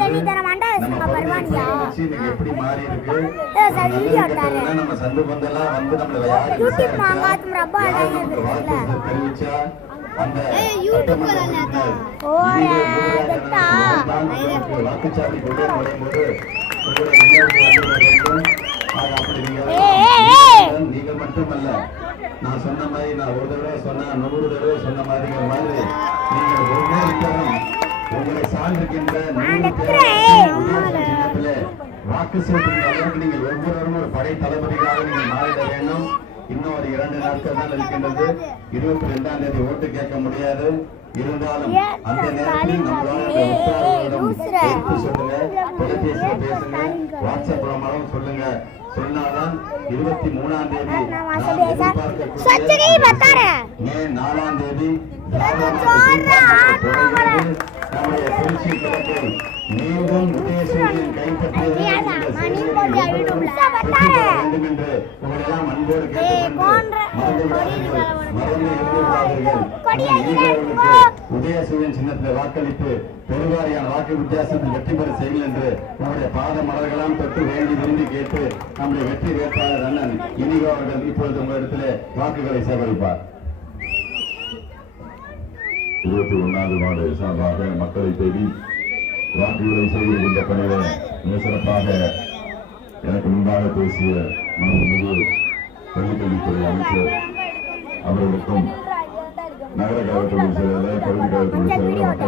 தண்ணி தர மாட்டா பரவானியா எப்படி மாறி இருக்கு வீடியோ தாரே நம்ம சந்து பந்தெல்லாம் வந்து நம்மள யாரு யூடியூப் மாங்கா तुम रब्बा அடைங்க தெரிவிச்சா அந்த யூடியூப் போறல ஓரே தட்டா வாக்குச்சாவடி கொண்டு வரும்போது உங்களுடைய நினைவுக்கு வந்து அது அப்படி நீங்க மட்டுமல்ல நான் சொன்ன மாதிரி நான் ஒரு தடவை சொன்ன 100 தடவை சொன்ன மாதிரி நீங்க ஒவ்வொரு தரம் உங்களை சார்ந்திருக்கின்ற சின்னத்திலே வாக்கு செலுத்துகின்ற அளவுக்கு நீங்கள் ஒவ்வொருவரும் ஒரு படை தளபதியாக நீங்கள் மாறிட வேண்டும். இன்னும் ஒரு 2 நாட்கள் தான் இருக்கின்றது. 22ஆம் தேதி ஓட்டு கேட்க முடியாது. இருந்தாலும் அந்த நேரத்தில் நம்மளால சொல்லுங்க, தொலைபேசியில பேசுங்க, வாட்ஸ்அப் மூலமாகவும் சொல்லுங்க. சொன்னாதான் 23ஆம் தேதி மே 4ஆம் தேதி நம்முடைய திருச்சி கிழக்கை மீண்டும் உதயசூரியன் கைப்பற்றிய வேண்டும் என்று உங்களெல்லாம் அன்போடு உதயசூரியன் சின்னத்தில் வாக்களித்து பெருவாரியான வாக்கு வித்தியாசத்தில் வெற்றி பெற செய்யுங்கள் என்று நம்முடைய பாத மலர்களாம் தொட்டு வேண்டி விரும்பி கேட்டு நம்முடைய வெற்றி வேட்பாளர் அண்ணன் இனிகோ அவர்கள் இப்பொழுது உங்களிடத்திலே வாக்குகளை சேகரிப்பார். 21வது வார்டு சார்பாக மக்களை தேடி வாக்குகளை செய்கின்ற பணியை மிக சிறப்பாக எனக்கு முன்பாக பேசிய மாண்புமிகு பள்ளிக்கல்வித்துறை அமைச்சர் அவர்களுக்கும் நகர கழகத்துடைய செயலாளர், பகுதி கழகத்துடைய செயலாளர்,